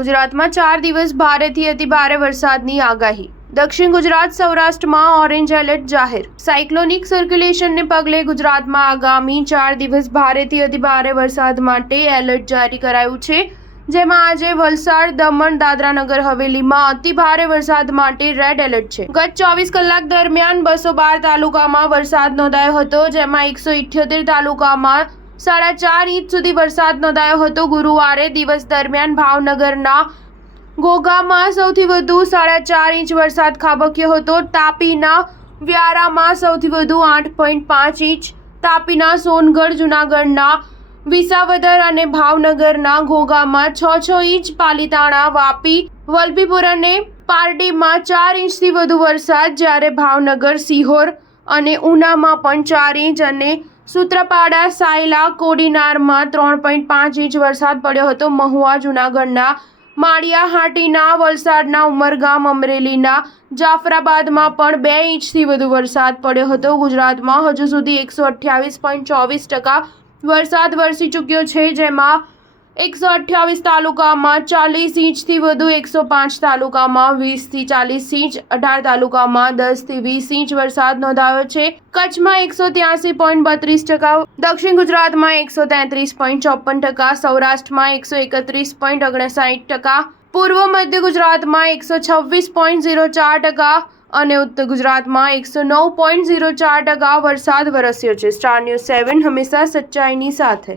ગુજરાતમાં 4 દિવસ ભારેથી અતિભારે વરસાદની આગાહી। દક્ષિણ ગુજરાત સૌરાષ્ટ્રમાં ઓરેન્જ એલર્ટ જાહેર। સાયક્લોનિક સર્ક્યુલેશનને પગલે ગુજરાતમાં આગામી 4 દિવસ ભારેથી અતિભારે વરસાદ માટે એલર્ટ જારી કરાયું છે, જેમાં આજે વલસાડ, દમણ, દાદરા નગર હવેલીમાં અતિભારે વરસાદ માટે રેડ એલર્ટ છે। ગત 24 કલાક દરમિયાન 212 તાલુકામાં વરસાદ નોંધાયો હતો, જેમાં 178 તાલુકામાં 4.5 ઇંચ સુધી વરસાદ નોંધાયો હતો। ગુરુવારે દિવસ દરમિયાન ભાવનગરના ઘોઘામાં સૌથી વધુ 4.5 ઇંચ વરસાદ ખાબક્યો હતો। તાપીના વ્યારામાં સૌથી વધુ 8.5 ઇંચ, તાપીના સોનગઢ, જૂનાગઢના વિસાવદર અને ભાવનગરના ઘોઘામાં 6 ઇંચ, પાલીતાણા, વાપી, વલભીપુર અને પારડીમાં 4 ઇંચથી વધુ વરસાદ, જ્યારે ભાવનગર, સિહોર અને ઉનામાં પણ 4 ઇંચ અને સૂત્રાપાડા, સાયલા, કોડીનારમાં 3.5 ઇંચ વરસાદ પડ્યો હતો। મહુવા, જૂનાગઢના માળિયા હાટીના, વલસાડના ઉમરગામ, અમરેલીના જાફરાબાદમાં પણ 2 ઇંચથી વધુ વરસાદ પડ્યો હતો। ગુજરાતમાં હજુ સુધી 128.24% વરસાદ વરસી ચૂક્યો છે, જેમાં 128 તાલુકામાં 40 ઇંચથી વધુ, 105 તાલુકામાં 20 થી 40 ઇંચ, 18 તાલુકામાં 10 થી 20 ઇંચ વરસાદ નોંધાયો છે। કચ્છમાં 183.32%, દક્ષિણ ગુજરાતમાં 133.54%, સૌરાષ્ટ્રમાં 131.59%, પૂર્વ મધ્ય ગુજરાતમાં 126.04% અને ઉત્તર ગુજરાતમાં 109.04% વરસાદ વરસ્યો છે। સ્ટાર ન્યૂઝ 7 હંમેશા સચ્ચાઈની સાથે।